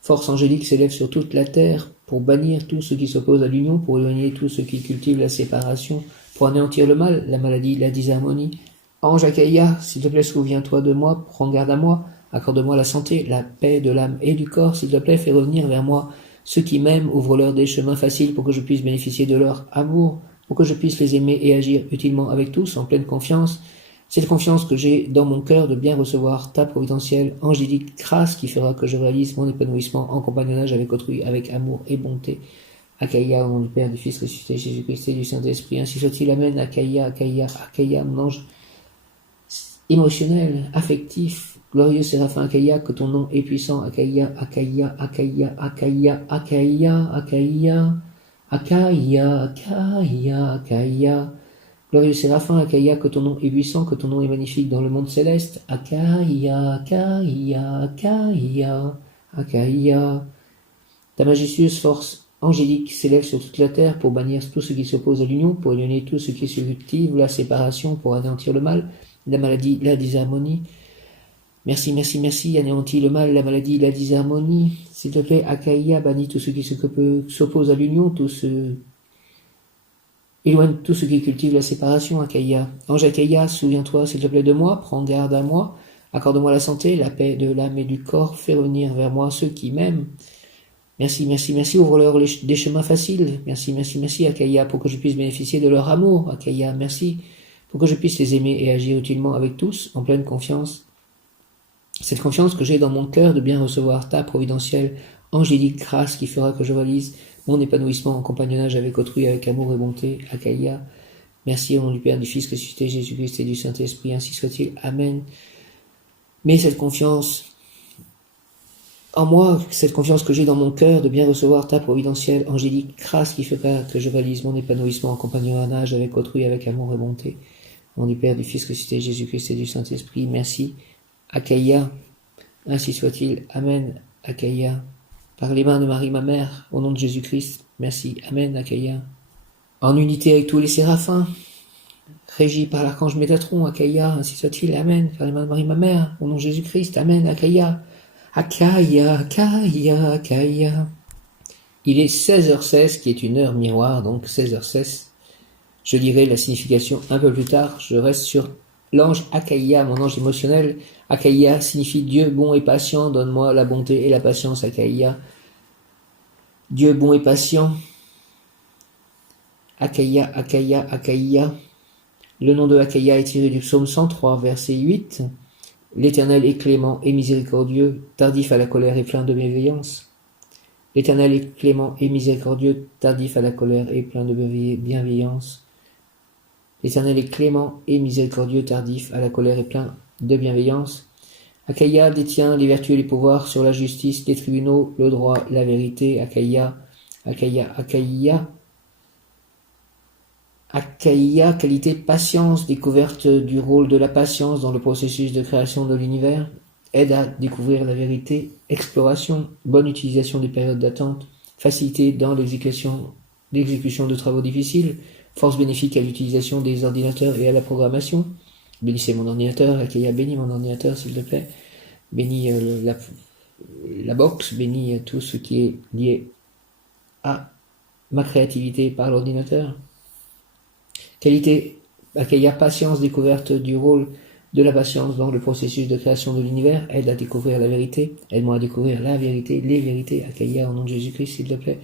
force angélique s'élève sur toute la terre pour bannir tout ce qui s'oppose à l'union, pour éloigner tout ce qui cultive la séparation, pour anéantir le mal, la maladie, la disharmonie. Ange Akaïa, s'il te plaît, souviens-toi de moi, prends garde à moi, accorde-moi la santé, la paix de l'âme et du corps, s'il te plaît, fais revenir vers moi ceux qui m'aiment, ouvre-leur des chemins faciles pour que je puisse bénéficier de leur amour, pour que je puisse les aimer et agir utilement avec tous, en pleine confiance. Cette confiance que j'ai dans mon cœur de bien recevoir ta providentielle, angélique grâce qui fera que je réalise mon épanouissement en compagnonnage avec autrui, avec amour et bonté. Akaïa, au nom du Père, du Fils ressuscité, Jésus-Christ et du Saint-Esprit, ainsi soit-il, Amen. Akaïa, Akaïa, Akaïa, mon ange émotionnel, affectif, glorieux Séraphin Akaïa, que ton nom est puissant, Akaïa, Akaïa, Akaïa, Akaïa, Akaïa, Akaïa, Akaïa, Akaïa, Akaïa. Glorieux Séraphin, Akaïa, que ton nom est puissant, que ton nom est magnifique dans le monde céleste. Akaïa, Akaïa, Akaïa, Akaïa. Ta majestueuse force angélique s'élève sur toute la terre pour bannir tout ce qui s'oppose à l'union, pour éloigner tout ce qui cultive la séparation, pour anéantir le mal, la maladie, la disharmonie. Merci, merci, merci, anéantis le mal, la maladie, la disharmonie. S'il te plaît, Akaïa, bannis tout ce qui s'oppose à l'union, tout ce éloigne tout ce qui cultive la séparation, Akaïa. Ange Akaïa, souviens-toi, s'il te plaît, de moi, prends garde à moi, accorde-moi la santé, la paix de l'âme et du corps, fais revenir vers moi ceux qui m'aiment. Merci, merci, merci, ouvre-leur des chemins faciles. Merci, merci, merci, Akaïa, pour que je puisse bénéficier de leur amour. Akaïa, merci, pour que je puisse les aimer et agir utilement avec tous, en pleine confiance. Cette confiance que j'ai dans mon cœur de bien recevoir ta providentielle, angélique grâce qui fera que je réalise mon épanouissement en compagnonnage avec autrui, avec amour et bonté, Akaïa. Merci au nom du Père, du Fils ressuscité, Jésus-Christ et du Saint-Esprit, ainsi soit-il. Amen. Mais cette confiance en moi, cette confiance que j'ai dans mon cœur de bien recevoir ta providentielle, angélique grâce qui fera que je réalise mon épanouissement en compagnonnage avec autrui, avec amour et bonté. Au nom du Père, du Fils ressuscité, Jésus-Christ et du Saint-Esprit, merci. Akaïa, ainsi soit-il. Amen. Akaïa. Par les mains de Marie, ma mère, au nom de Jésus-Christ, merci. Amen, Akaïa. En unité avec tous les séraphins, régi par l'archange Métatron, Akaïa, ainsi soit-il. Amen. Par les mains de Marie, ma mère, au nom de Jésus-Christ, Amen, Akaïa. Akaïa, Akaïa, Akaïa. Il est 16h16, qui est une heure miroir, donc 16h16. Je dirai la signification un peu plus tard. Je reste sur l'ange Akaïa, mon ange émotionnel. Akaïa signifie Dieu bon et patient, donne-moi la bonté et la patience, Akaïa. Dieu bon et patient. Akaïa, Akaïa, Akaïa. Le nom de Akaïa est tiré du psaume 103, verset 8. L'Éternel est clément et miséricordieux, tardif à la colère et plein de bienveillance. L'Éternel est clément et miséricordieux, tardif à la colère et plein de bienveillance. L'Éternel est clément et miséricordieux, tardif à la colère et plein de bienveillance. Akaïa détient les vertus et les pouvoirs sur la justice, les tribunaux, le droit, la vérité. Akaïa, Akaïa, Akaïa. Akaïa, qualité patience, découverte du rôle de la patience dans le processus de création de l'univers, aide à découvrir la vérité, exploration, bonne utilisation des périodes d'attente, facilité dans l'exécution de travaux difficiles, Force bénéfique à l'utilisation des ordinateurs et à la programmation. Bénissez mon ordinateur, Akeya, bénis mon ordinateur s'il te plaît. Bénis la box, bénis tout ce qui est lié à ma créativité par l'ordinateur. Qualité, Akeya, patience, découverte du rôle de la patience dans le processus de création de l'univers, aide à découvrir la vérité, aide-moi à découvrir la vérité, les vérités, Akeya, au nom de Jésus-Christ, s'il te plaît.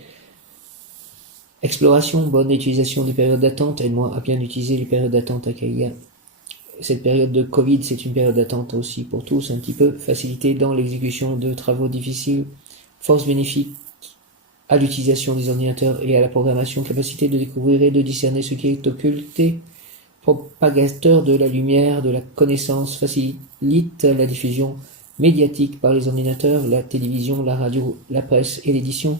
Exploration, bonne utilisation des périodes d'attente, aide-moi à bien utiliser les périodes d'attente, Akeya. Cette période de Covid, c'est une période d'attente aussi pour tous, un petit peu, facilité dans l'exécution de travaux difficiles, force bénéfique à l'utilisation des ordinateurs et à la programmation, capacité de découvrir et de discerner ce qui est occulté, propagateur de la lumière, de la connaissance, facilite la diffusion médiatique par les ordinateurs, la télévision, la radio, la presse et l'édition,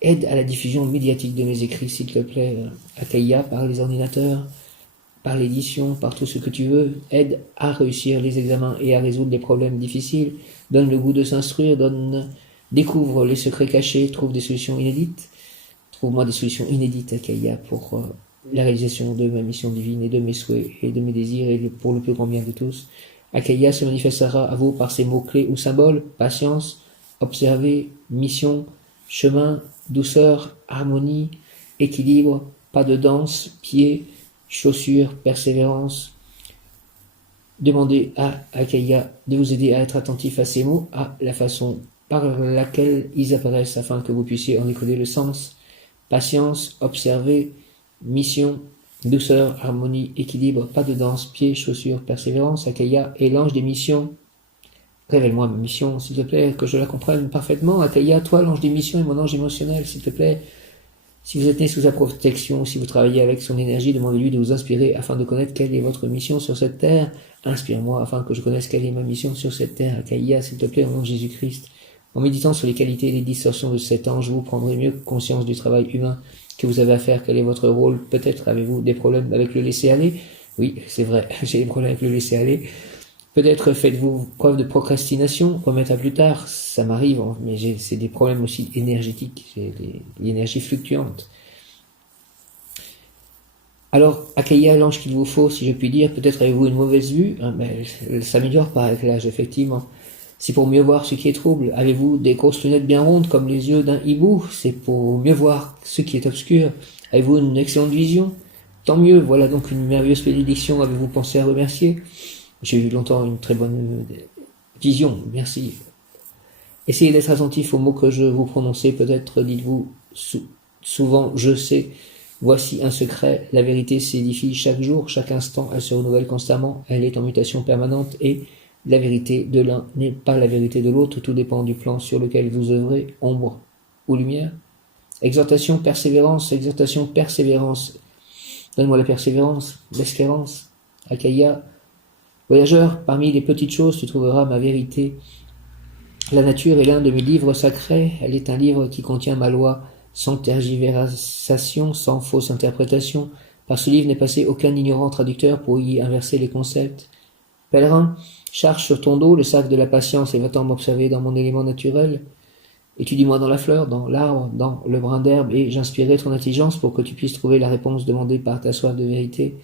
aide à la diffusion médiatique de mes écrits, s'il te plaît, Akeya, par les ordinateurs, par l'édition, par tout ce que tu veux, aide à réussir les examens et à résoudre les problèmes difficiles, donne le goût de s'instruire, découvre les secrets cachés, trouve des solutions inédites, trouve-moi des solutions inédites, Akeya, pour la réalisation de ma mission divine et de mes souhaits et de mes désirs et pour le plus grand bien de tous. Akeya se manifestera à vous par ces mots-clés ou symboles, patience, observer, mission, chemin, douceur, harmonie, équilibre, pas de danse, pied, chaussures, persévérance. Demandez à Akeya de vous aider à être attentif à ces mots, à la façon par laquelle ils apparaissent afin que vous puissiez en décoder le sens. Patience, observer, mission, douceur, harmonie, équilibre, pas de danse, pied, chaussures, persévérance. Akeya est l'ange des missions. Révèle-moi ma mission, s'il te plaît, que je la comprenne parfaitement. Akeya, toi, l'ange des missions et mon ange émotionnel, s'il te plaît. Si vous êtes né sous sa protection, si vous travaillez avec son énergie, demandez-lui de vous inspirer afin de connaître quelle est votre mission sur cette terre. Inspire-moi afin que je connaisse quelle est ma mission sur cette terre. Akeya, s'il te plaît, au nom de Jésus-Christ. En méditant sur les qualités et les distorsions de cet ange, vous prendrez mieux conscience du travail humain que vous avez à faire. Quel est votre rôle? Peut-être avez-vous des problèmes avec le laisser-aller? Oui, c'est vrai, j'ai des problèmes avec le laisser-aller. Peut-être faites-vous preuve de procrastination, remettre à plus tard, ça m'arrive, mais c'est des problèmes aussi énergétiques, j'ai l'énergie fluctuante. Alors, Akeya, l'ange qu'il vous faut, si je puis dire, peut-être avez-vous une mauvaise vue, elle s'améliore pas avec l'âge, effectivement. C'est pour mieux voir ce qui est trouble. Avez-vous des grosses lunettes bien rondes comme les yeux d'un hibou? C'est pour mieux voir ce qui est obscur. Avez-vous une excellente vision? Tant mieux, voilà donc une merveilleuse bénédiction. Avez-vous pensé à remercier? J'ai eu longtemps une très bonne vision, merci. Essayez d'être attentif aux mots que je vous prononçais, peut-être dites-vous souvent « je sais ». Voici un secret, la vérité s'édifie chaque jour, chaque instant, elle se renouvelle constamment, elle est en mutation permanente et la vérité de l'un n'est pas la vérité de l'autre, tout dépend du plan sur lequel vous œuvrez, ombre ou lumière. Exhortation, persévérance, donne-moi la persévérance, l'espérance, Akeya. Voyageur, parmi les petites choses, tu trouveras ma vérité. La nature est l'un de mes livres sacrés, elle est un livre qui contient ma loi, sans tergiversation, sans fausse interprétation. Par ce livre n'est passé aucun ignorant traducteur pour y inverser les concepts. Pèlerin, charge sur ton dos le sac de la patience et va-t'en m'observer dans mon élément naturel. Étudie-moi dans la fleur, dans l'arbre, dans le brin d'herbe, et j'inspirerai ton intelligence pour que tu puisses trouver la réponse demandée par ta soif de vérité.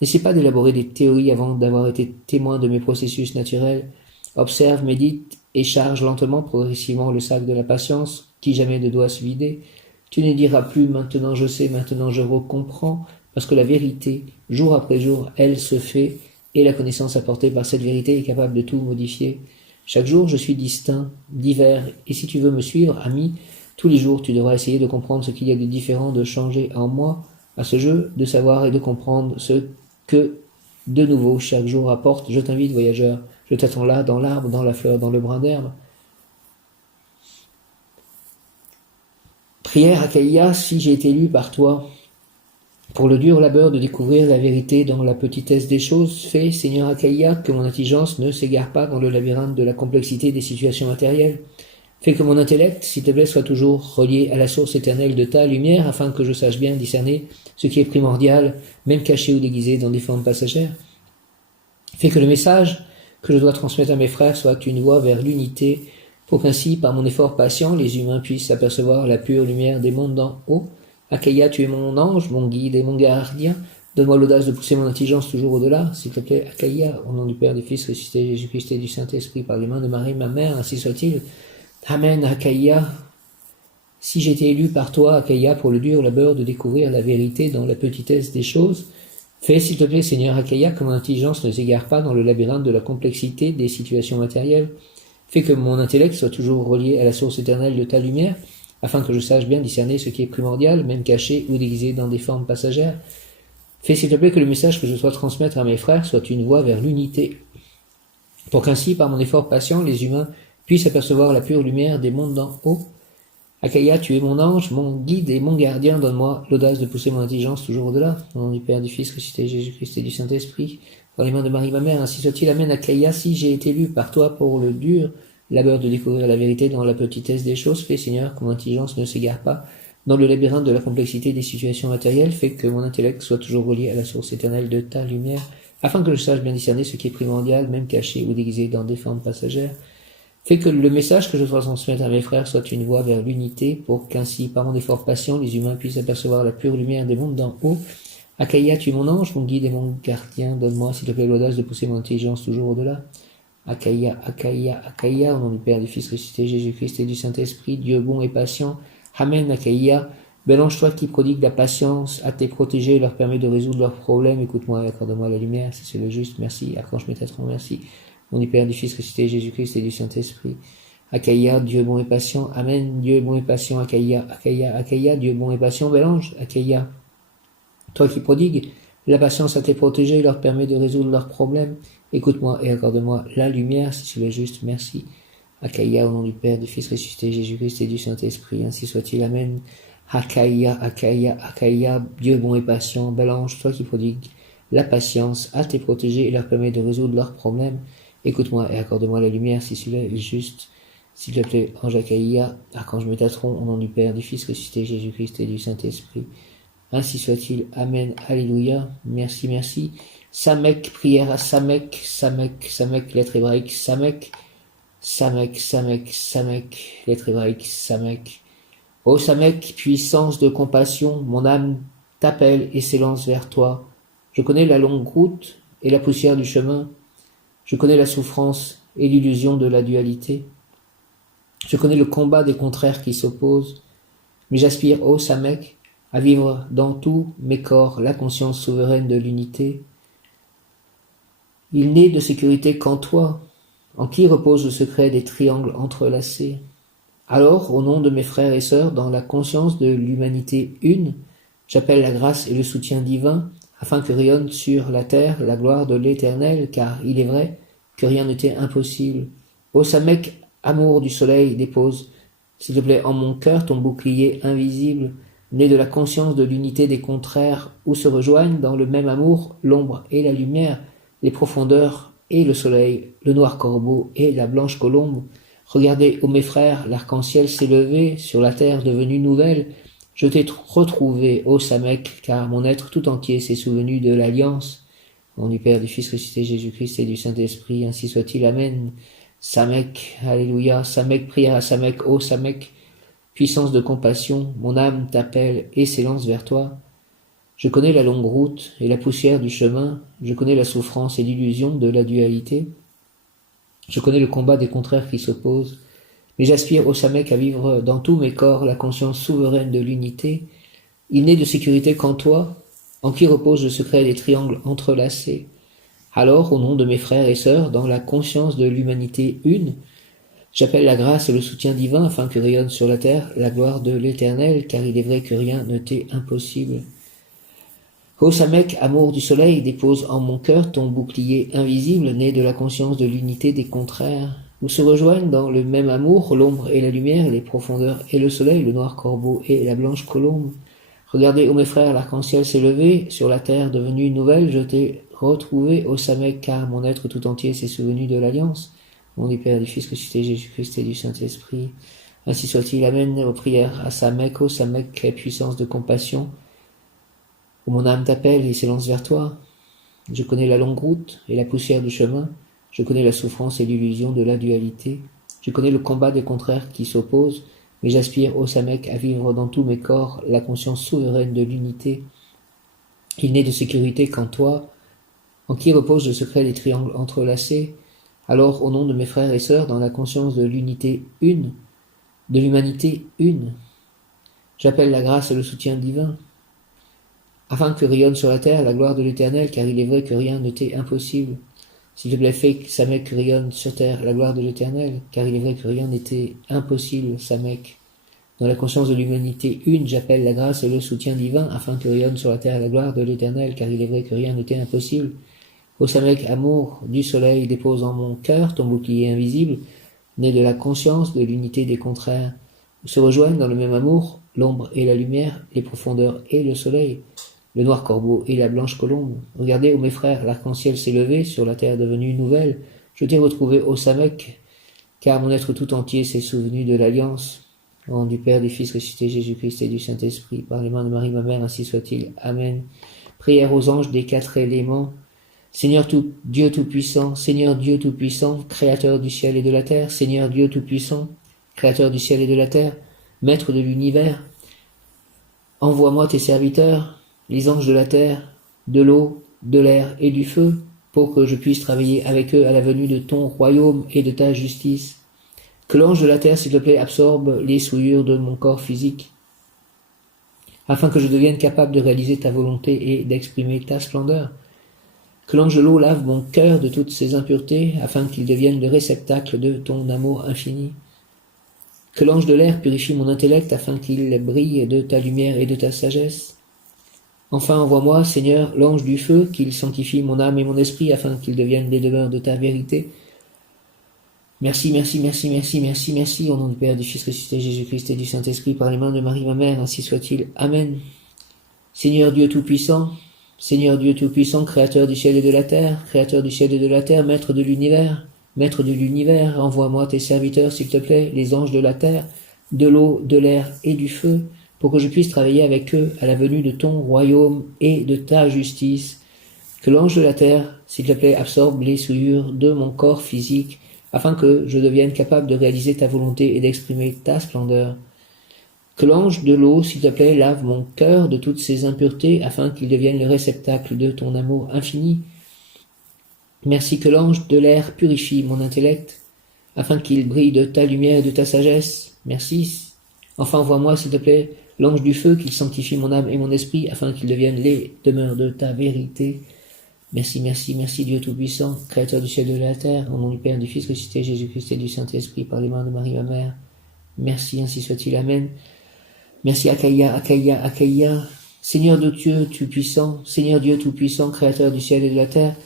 N'essaie pas d'élaborer des théories avant d'avoir été témoin de mes processus naturels. Observe, médite et charge lentement, progressivement le sac de la patience, qui jamais ne doit se vider. Tu ne diras plus « maintenant je sais, maintenant je comprends », parce que la vérité, jour après jour, elle se fait, et la connaissance apportée par cette vérité est capable de tout modifier. Chaque jour, je suis distinct, divers, et si tu veux me suivre, ami, tous les jours, tu devras essayer de comprendre ce qu'il y a de différent, de changer en moi, à ce jeu, de savoir et de comprendre ce que de nouveau chaque jour apporte. Je t'invite, voyageur, je t'attends là, dans l'arbre, dans la fleur, dans le brin d'herbe. Prière Akeya, si j'ai été élu par toi pour le dur labeur de découvrir la vérité dans la petitesse des choses, fais, Seigneur Akeya, que mon intelligence ne s'égare pas dans le labyrinthe de la complexité des situations matérielles. Fais que mon intellect, s'il te plaît, soit toujours relié à la source éternelle de ta lumière, afin que je sache bien discerner ce qui est primordial, même caché ou déguisé dans des formes passagères. Fais que le message que je dois transmettre à mes frères soit une voie vers l'unité, pour qu'ainsi, par mon effort patient, les humains puissent apercevoir la pure lumière des mondes d'en haut, Akaya, tu es mon ange, mon guide et mon gardien. Donne-moi l'audace de pousser mon intelligence toujours au-delà. S'il te plaît, Akaya, au nom du Père, du Fils, ressuscité, Jésus-Christ et du Saint-Esprit, par les mains de Marie, ma mère, ainsi soit-il. Amen, Akaya. Si j'étais élu par toi, Akaya, pour le dur labeur de découvrir la vérité dans la petitesse des choses, fais, s'il te plaît, Seigneur Akaya, que mon intelligence ne s'égare pas dans le labyrinthe de la complexité des situations matérielles. Fais que mon intellect soit toujours relié à la source éternelle de ta lumière, afin que je sache bien discerner ce qui est primordial, même caché ou déguisé dans des formes passagères. Fais, s'il te plaît, que le message que je dois transmettre à mes frères soit une voie vers l'unité, pour qu'ainsi, par mon effort patient, les humains puissent apercevoir la pure lumière des mondes d'en haut. Akaya, tu es mon ange, mon guide et mon gardien, donne-moi l'audace de pousser mon intelligence toujours au-delà. Au nom du Père, du Fils, ressuscité, Jésus-Christ et du Saint-Esprit, dans les mains de Marie, ma mère, ainsi soit-il. Amen, Akaya, si j'ai été élu par toi pour le dur labeur de découvrir la vérité dans la petitesse des choses, fais, Seigneur, que mon intelligence ne s'égare pas dans le labyrinthe de la complexité des situations matérielles, fais que mon intellect soit toujours relié à la source éternelle de ta lumière, afin que je sache bien discerner ce qui est primordial, même caché ou déguisé dans des formes passagères. Fais que le message que je dois transmettre à mes frères soit une voie vers l'unité, pour qu'ainsi, par mon effort patient, les humains puissent apercevoir la pure lumière des mondes d'en haut. Akaya, tu es mon ange, mon guide et mon gardien, donne-moi, s'il te plaît, l'audace de pousser mon intelligence toujours au-delà. Akaya, Akaya, Akaya, au nom du Père, du Fils ressuscité, Jésus-Christ et du Saint-Esprit, Dieu bon et patient. Amen, Akaya. Bélange-toi qui prodigue la patience à tes protégés et leur permet de résoudre leurs problèmes. Écoute-moi et accorde-moi la lumière, si c'est le juste. Merci. Archange Métatron, merci. Au nom du Père, du Fils ressuscité, Jésus-Christ et du Saint-Esprit. Akaya, Dieu bon et patient. Amen, Dieu bon et patient. Akaya, Akaya, Akaya, Dieu bon et patient. Bélange, Akaya. Toi qui prodigues la patience à tes protégés et leur permet de résoudre leurs problèmes. Écoute-moi et accorde-moi la lumière, si c'est le juste. Merci. Akaya, au nom du Père, du Fils ressuscité, Jésus-Christ et du Saint-Esprit, ainsi soit-il. Amen. Akaya, Akaya, Akaya, Dieu bon et patient, bel ange, toi qui prodigues la patience à tes protégés et leur permet de résoudre leurs problèmes. Écoute-moi et accorde-moi la lumière, si cela est juste. S'il te plaît, ange Akaya, archange Métatron, au nom du Père, du Fils ressuscité, Jésus-Christ et du Saint-Esprit. Ainsi soit-il. Amen. Alléluia. Merci, merci. Samek, prière à Samek, Samek, Samek, lettre hébraïque, Samek, Samek, Samek, Samek, lettre hébraïque, Samek. Ô Samek, puissance de compassion, mon âme t'appelle et s'élance vers toi. Je connais la longue route et la poussière du chemin. Je connais la souffrance et l'illusion de la dualité. Je connais le combat des contraires qui s'opposent. Mais j'aspire, ô Samek, à vivre dans tous mes corps la conscience souveraine de l'unité. Il n'est de sécurité qu'en toi, en qui repose le secret des triangles entrelacés. Alors, au nom de mes frères et sœurs, dans la conscience de l'humanité une, j'appelle la grâce et le soutien divin, afin que rayonne sur la terre la gloire de l'Éternel, car il est vrai que rien n'était impossible. Ô Samek, amour du soleil, dépose, s'il te plaît, en mon cœur ton bouclier invisible, né de la conscience de l'unité des contraires, où se rejoignent dans le même amour l'ombre et la lumière, les profondeurs et le soleil, le noir corbeau et la blanche colombe. Regardez, ô mes frères, l'arc-en-ciel s'est levé sur la terre devenue nouvelle. Je t'ai retrouvé, ô Samek, car mon être tout entier s'est souvenu de l'alliance. Au nom du Père, du Fils ressuscité, Jésus-Christ et du Saint-Esprit, ainsi soit-il. Amen. Samek, alléluia. Samek, prière à Samek, ô Samek, puissance de compassion, mon âme t'appelle et s'élance vers toi. Je connais la longue route et la poussière du chemin, je connais la souffrance et l'illusion de la dualité, je connais le combat des contraires qui s'opposent, mais j'aspire, ô Samek, à vivre dans tous mes corps la conscience souveraine de l'unité. Il n'est de sécurité qu'en toi, en qui repose le secret des triangles entrelacés. Alors, au nom de mes frères et sœurs, dans la conscience de l'humanité une, j'appelle la grâce et le soutien divin afin que rayonne sur la terre la gloire de l'Éternel, car il est vrai que rien ne t'est impossible. Ô Samek, amour du soleil, dépose en mon cœur ton bouclier invisible, né de la conscience de l'unité des contraires, où se rejoignent dans le même amour l'ombre et la lumière, les profondeurs et le soleil, le noir corbeau et la blanche colombe. Regardez, ô mes frères, l'arc-en-ciel s'est levé, sur la terre devenue nouvelle, je t'ai retrouvé, ô Samek, car mon être tout entier s'est souvenu de l'alliance. Au nom du Père, du Fils ressuscité, Jésus-Christ et du Saint-Esprit. Ainsi soit-il. Amen. Aux prières à Samek, ô Samek, puissance de compassion, où mon âme t'appelle et s'élance vers toi. Je connais la longue route et la poussière du chemin. Je connais la souffrance et l'illusion de la dualité. Je connais le combat des contraires qui s'opposent, mais j'aspire, ô Samek, à vivre dans tous mes corps la conscience souveraine de l'unité. Il n'est de sécurité qu'en toi, en qui repose le secret des triangles entrelacés. Alors, au nom de mes frères et sœurs, dans la conscience de l'unité une, de l'humanité une, j'appelle la grâce et le soutien divin, afin que rayonne sur la terre la gloire de l'Éternel, car il est vrai que rien ne t'est impossible. S'il te plaît, fais que Samek rayonne sur terre la gloire de l'Éternel, car il est vrai que rien n'était impossible, Samek. Dans la conscience de l'humanité une, j'appelle la grâce et le soutien divin, afin que rayonne sur la terre la gloire de l'Éternel, car il est vrai que rien n'était impossible. Ô Samek, amour du soleil, dépose en mon cœur ton bouclier invisible, né de la conscience de l'unité des contraires, où se rejoignent dans le même amour l'ombre et la lumière, les profondeurs et le soleil, le noir corbeau et la blanche colombe. Regardez, ô mes frères, l'arc-en-ciel s'est levé sur la terre devenue nouvelle. Je t'ai retrouvé, ô Samek, car mon être tout entier s'est souvenu de l'alliance. Au nom du Père, du Fils ressuscité, Jésus-Christ et du Saint-Esprit, par les mains de Marie, ma mère, ainsi soit-il. Amen. Prière aux anges des 4 éléments. Seigneur Dieu Tout-Puissant, Seigneur Dieu Tout-Puissant, Créateur du ciel et de la terre, Seigneur Dieu Tout-Puissant, Créateur du ciel et de la terre, Maître de l'univers, envoie-moi tes serviteurs, les anges de la terre, de l'eau, de l'air et du feu, pour que je puisse travailler avec eux à la venue de ton royaume et de ta justice. Que l'ange de la terre, s'il te plaît, absorbe les souillures de mon corps physique, afin que je devienne capable de réaliser ta volonté et d'exprimer ta splendeur. Que l'ange de l'eau lave mon cœur de toutes ses impuretés, afin qu'il devienne le réceptacle de ton amour infini. Que l'ange de l'air purifie mon intellect, afin qu'il brille de ta lumière et de ta sagesse. Enfin, envoie-moi, Seigneur, l'ange du feu, qu'il sanctifie mon âme et mon esprit, afin qu'ils deviennent les demeures de ta vérité. Merci, merci, merci, merci, merci, merci, au nom du Père, du Fils ressuscité, Jésus-Christ et du Saint-Esprit, par les mains de Marie, ma mère, ainsi soit-il. Amen. Seigneur Dieu Tout-Puissant, Seigneur Dieu Tout-Puissant, Créateur du ciel et de la terre, Créateur du ciel et de la terre, Maître de l'univers, envoie-moi tes serviteurs, s'il te plaît, les anges de la terre, de l'eau, de l'air et du feu, pour que je puisse travailler avec eux à la venue de ton royaume et de ta justice. Que l'ange de la terre, s'il te plaît, absorbe les souillures de mon corps physique, afin que je devienne capable de réaliser ta volonté et d'exprimer ta splendeur. Que l'ange de l'eau, s'il te plaît, lave mon cœur de toutes ses impuretés, afin qu'il devienne le réceptacle de ton amour infini. Merci que l'ange de l'air purifie mon intellect, afin qu'il brille de ta lumière et de ta sagesse. Merci. Enfin, envoie-moi, s'il te plaît, l'ange du feu, qu'il sanctifie mon âme et mon esprit, afin qu'ils deviennent les demeures de ta vérité. Merci, merci, merci, Dieu Tout-Puissant, Créateur du ciel et de la terre, au nom du Père, du Fils ressuscité, Jésus-Christ et du Saint-Esprit, par les mains de Marie, ma mère. Merci, ainsi soit-il. Amen. Merci, Akaïa, Akaïa, Akaïa. Seigneur de Dieu Tout-Puissant, Seigneur Dieu Tout-Puissant, Créateur du ciel et de la terre.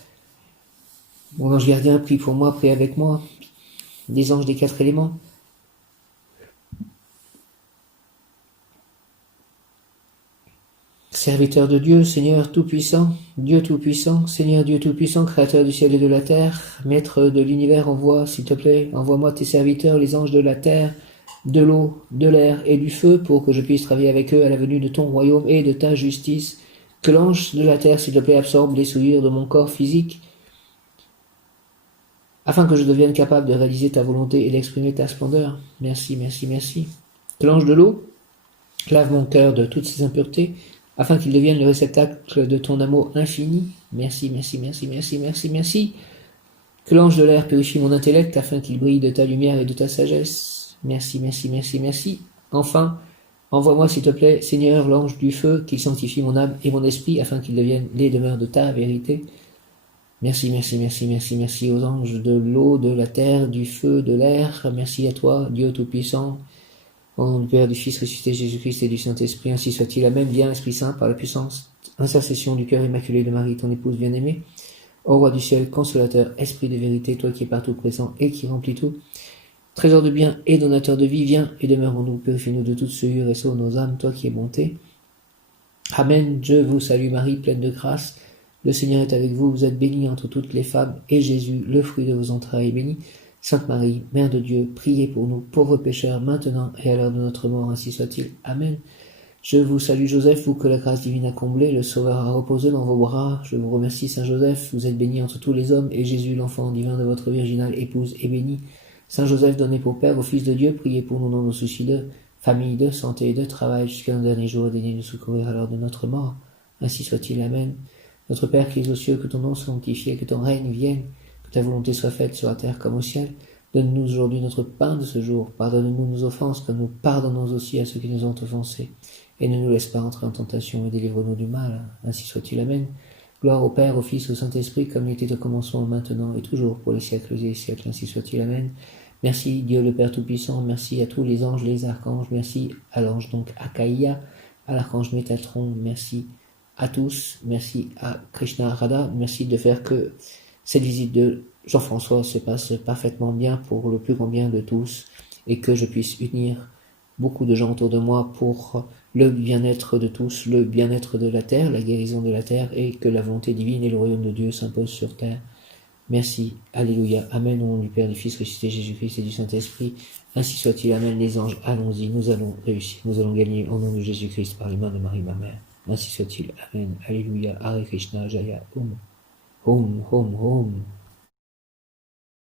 Mon ange gardien, prie pour moi, prie avec moi. Des anges des 4 éléments. Serviteur de Dieu, Seigneur Tout-Puissant, Dieu Tout-Puissant, Seigneur Dieu Tout-Puissant, Créateur du ciel et de la terre, Maître de l'univers, envoie, s'il te plaît, envoie-moi tes serviteurs, les anges de la terre, de l'eau, de l'air et du feu, pour que je puisse travailler avec eux à la venue de ton royaume et de ta justice. Que l'ange de la terre, s'il te plaît, absorbe les souillures de mon corps physique, afin que je devienne capable de réaliser ta volonté et d'exprimer ta splendeur. Merci, merci, merci. Que l'ange de l'eau lave mon cœur de toutes ses impuretés, afin qu'il devienne le réceptacle de ton amour infini. Merci, merci, merci, merci, merci, merci. Que l'ange de l'air purifie mon intellect, afin qu'il brille de ta lumière et de ta sagesse. Merci, merci, merci, merci. Enfin, envoie-moi, s'il te plaît, Seigneur, l'ange du feu, qu'il sanctifie mon âme et mon esprit, afin qu'ils deviennent les demeures de ta vérité. Merci, merci, merci, merci, merci aux anges de l'eau, de la terre, du feu, de l'air. Merci à toi, Dieu Tout-Puissant. Au nom du Père, du Fils ressuscité, Jésus-Christ et du Saint-Esprit, ainsi soit-il. Amen. Viens, Esprit Saint, par la puissance, intercession du cœur immaculé de Marie, ton épouse bien-aimée. Ô Roi du ciel, consolateur, Esprit de vérité, toi qui es partout présent et qui remplis tout, trésor de bien et donateur de vie, viens et demeure en nous, purifie-nous de toute souillure et sauve nos âmes, toi qui es bonté. Amen. Je vous salue Marie, pleine de grâce. Le Seigneur est avec vous, vous êtes bénie entre toutes les femmes, et Jésus, le fruit de vos entrailles, est béni. Sainte Marie, Mère de Dieu, priez pour nous, pauvres pécheurs, maintenant et à l'heure de notre mort, ainsi soit-il. Amen. Je vous salue Joseph, vous que la grâce divine a comblé, le Sauveur a reposé dans vos bras. Je vous remercie Saint Joseph, vous êtes béni entre tous les hommes, et Jésus, l'enfant divin de votre virginale épouse, est béni. Saint Joseph, donné pour Père au Fils de Dieu, priez pour nous dans nos soucis de famille, de santé et de travail, jusqu'à nos derniers jours, daignez nous secourir à l'heure de notre mort. Ainsi soit-il. Amen. Notre Père qui es aux cieux, que ton nom soit sanctifié, que ton règne vienne, que ta volonté soit faite sur la terre comme au ciel. Donne-nous aujourd'hui notre pain de ce jour. Pardonne-nous nos offenses, comme nous pardonnons aussi à ceux qui nous ont offensés. Et ne nous laisse pas entrer en tentation, et délivre-nous du mal. Ainsi soit-il. Amen. Gloire au Père, au Fils, au Saint-Esprit, comme il était au commencement, maintenant et toujours, pour les siècles et les siècles. Ainsi soit-il. Amen. Merci Dieu le Père Tout-Puissant, merci à tous les anges, les archanges, merci à l'ange donc Akaïa, à l'archange Métatron, merci à tous, merci à Krishna Radha, merci de faire que cette visite de Jean-François se passe parfaitement bien pour le plus grand bien de tous et que je puisse unir beaucoup de gens autour de moi pour le bien-être de tous, le bien-être de la terre, la guérison de la terre et que la volonté divine et le royaume de Dieu s'imposent sur terre. Merci, Alléluia, Amen, au nom du Père, du Fils, ressuscité Jésus-Christ et du Saint-Esprit. Ainsi soit-il, Amen, les anges, allons-y, nous allons réussir, nous allons gagner au nom de Jésus-Christ par les mains de Marie, ma mère. Ainsi soit-il, Amen, Alléluia, Hare Krishna, Jaya, Om, Om, Om, Om.